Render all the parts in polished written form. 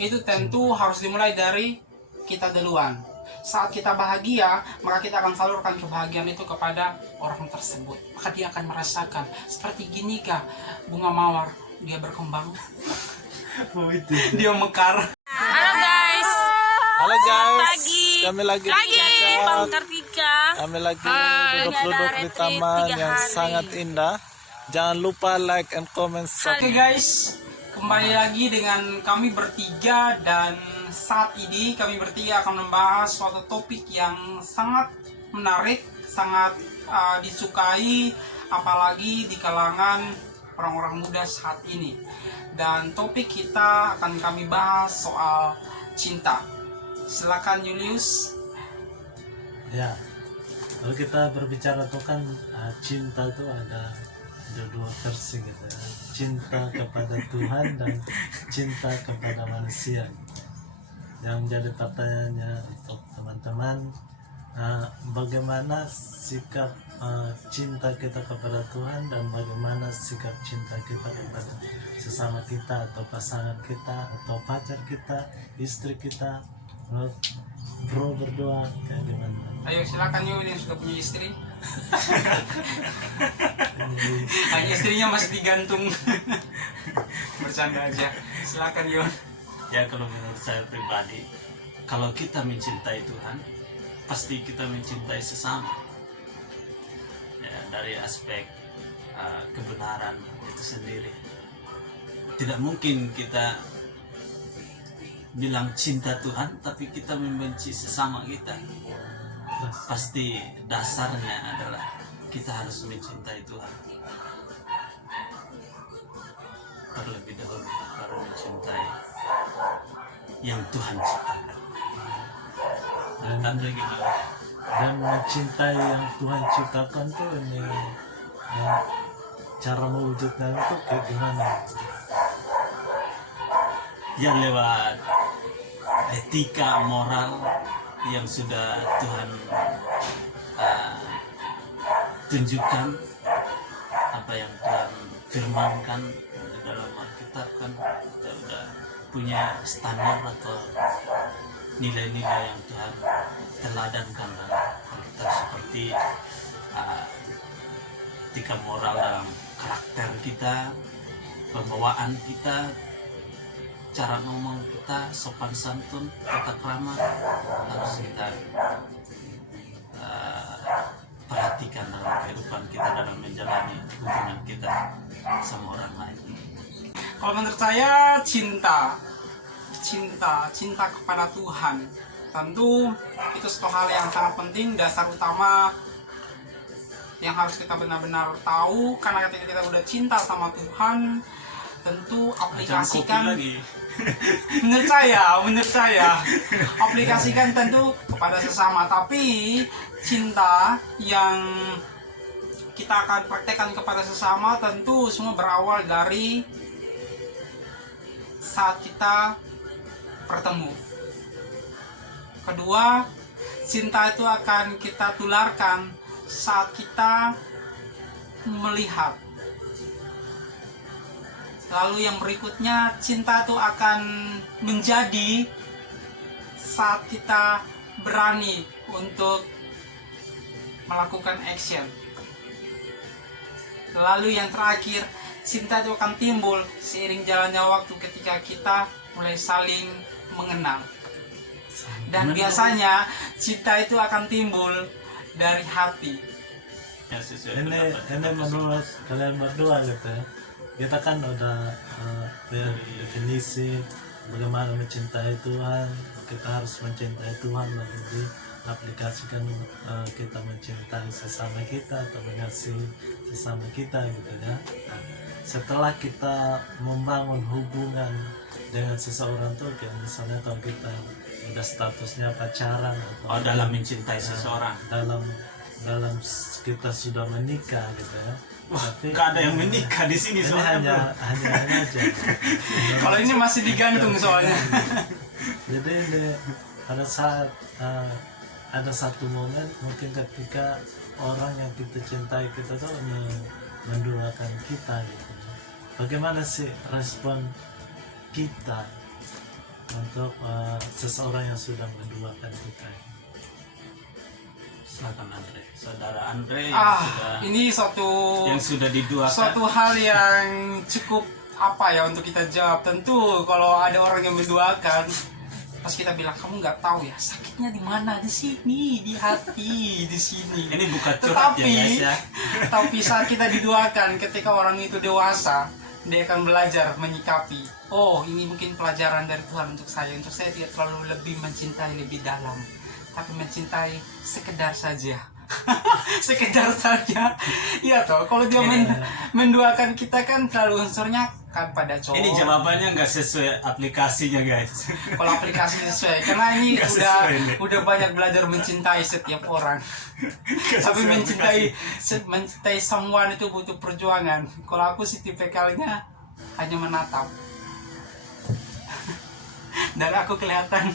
itu tentu harus dimulai dari kita duluan. Saat kita bahagia, maka kita akan salurkan kebahagiaan itu kepada orang tersebut. Maka dia akan merasakan seperti gini kah bunga mawar, dia berkembang, dia mekar. Halo guys. Halo guys, Pagi. kami lagi Bang Kartika. kami lagi duduk-duduk di taman yang sangat indah. Jangan lupa like and comment. Oke guys, kembali lagi dengan kami bertiga, dan saat ini kami bertiga akan membahas suatu topik yang sangat menarik, sangat disukai, apalagi di kalangan orang-orang muda saat ini. Dan topik kita akan kami bahas soal cinta. Silakan Julius. Ya, kalau kita berbicara tuh kan cinta tuh ada dua versi gitu ya. Cinta kepada Tuhan dan cinta kepada manusia. Yang jadi pertanyaannya untuk teman-teman, bagaimana sikap cinta kita kepada Tuhan dan bagaimana sikap cinta kita kepada sesama kita atau pasangan kita atau pacar kita, istri kita. Menurut bro berdua kayak gimana? Ayo silakan Yul yang sudah punya istri. Hanya istrinya masih digantung. Bercanda aja. Silakan Yul. Ya, kalau menurut saya pribadi, kalau kita mencintai Tuhan, pasti kita mencintai sesama. Ya, dari aspek kebenaran itu sendiri. Tidak mungkin kita bilang cinta Tuhan tapi kita membenci sesama kita. Pasti dasarnya adalah kita harus mencintai Tuhan terlebih dahulu, baru mencintai yang Tuhan ciptakan. Dan Anda gimana? Dan mencintai yang Tuhan ciptakan tuh ini cara mewujudnya itu kayak gimana? Ya, lewat etika moral yang sudah Tuhan tunjukkan, apa yang Tuhan firmankan di dalam Alkitab. Kan kita sudah punya standar atau nilai-nilai yang Tuhan teladankan dalam Alkitab, seperti etika moral dalam karakter kita, pembawaan kita, cara ngomong kita, sopan santun, tata krama harus kita perhatikan dalam kehidupan kita, dalam menjalani hubungan kita sama orang lain. Kalau menurut saya cinta kepada Tuhan, tentu itu suatu hal yang sangat penting, dasar utama yang harus kita benar-benar tahu. Karena ketika kita udah cinta sama Tuhan, tentu aplikasikan menurut saya aplikasikan tentu kepada sesama. Tapi cinta yang kita akan praktekkan kepada sesama tentu semua berawal dari saat kita bertemu. Kedua, cinta itu akan kita tularkan saat kita melihat. Lalu yang berikutnya, cinta itu akan menjadi saat kita berani untuk melakukan action. Lalu yang terakhir, cinta itu akan timbul seiring jalannya waktu ketika kita mulai saling mengenal. Dan biasanya cinta itu akan timbul dari hati. Ya, sesuai Ini menurut kalian berdua gitu ya. Kita kan udah definisi bagaimana mencintai Tuhan. Kita harus mencintai Tuhan, lalu aplikasikan kita mencintai sesama kita atau mengasihi sesama kita gitu ya. Nah, setelah kita membangun hubungan dengan seseorang tuh, kayak misalnya kalau kita udah statusnya pacaran atau dalam mencintai seseorang, dalam kita sudah menikah gitu ya. wah, tapi nggak ada yang menikah di sini ini soalnya. hanya aja. Kalau ini masih digantung soalnya. Jadi ini pada saat ada satu momen mungkin ketika orang yang kita cintai kita tuh menduakan kita gitu. Bagaimana sih respon kita untuk seseorang yang sudah menduakan kita. Silakan Andre, saudara Andre Ini yang sudah diduakan. suatu hal yang cukup apa ya untuk kita jawab. Tentu kalau ada orang yang menduakan, pas kita bilang kamu nggak tahu ya sakitnya di mana, di sini, di hati, di sini. Ini bukan curhat ya guys ya. Tapi saat kita diduakan, ketika orang itu dewasa, dia akan belajar menyikapi. Oh, ini mungkin pelajaran dari Tuhan untuk saya. Untuk saya tidak terlalu lebih mencintai lebih dalam, tapi mencintai sekedar saja. Sekedar saja. Iya toh, kalau dia menduakan kita kan terlalu unsurnya kan pada cowok. Ini jawabannya nggak sesuai aplikasinya guys. Kalau aplikasi sesuai, karena ini Nggak sesuai nih. udah banyak belajar mencintai setiap orang. Tapi mencintai someone itu butuh perjuangan. Kalau aku sih tipikalnya hanya menatap. Dan aku kelihatan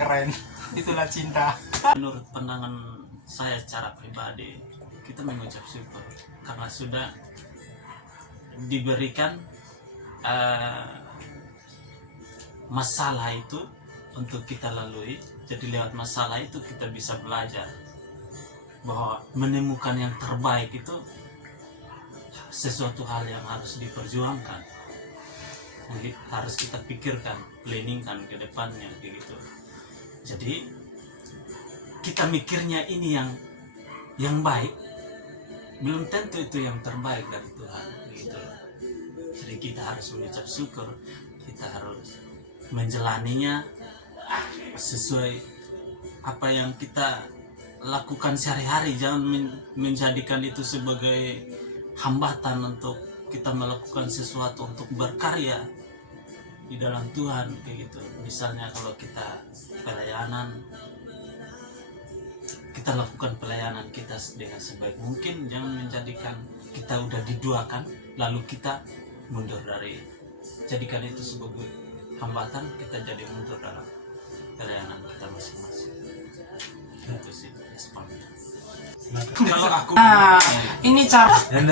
keren. Itulah cinta. Menurut pandangan saya secara pribadi, kita mengucap syukur karena sudah diberikan masalah itu untuk kita lalui. Jadi lewat masalah itu kita bisa belajar bahwa menemukan yang terbaik itu sesuatu hal yang harus diperjuangkan. Jadi, harus kita pikirkan, planningkan ke depannya kayak gitu. Jadi kita mikirnya ini yang baik, belum tentu itu yang terbaik dari Tuhan gitu loh. Jadi kita harus mengucap syukur, kita harus menjalaninya sesuai apa yang kita lakukan sehari-hari. Jangan menjadikan itu sebagai hambatan untuk kita melakukan sesuatu untuk berkarya di dalam Tuhan kayak gitu. Misalnya kalau kita pelayanan, kita lakukan pelayanan kita dengan sebaik mungkin. Jangan menjadikan kita udah diduakan lalu kita mundur dari, jadikan itu sebagai hambatan kita jadi mundur dalam pelayanan kita masing-masing. Itu sih responnya. Silakan. Kalau aku Ini cara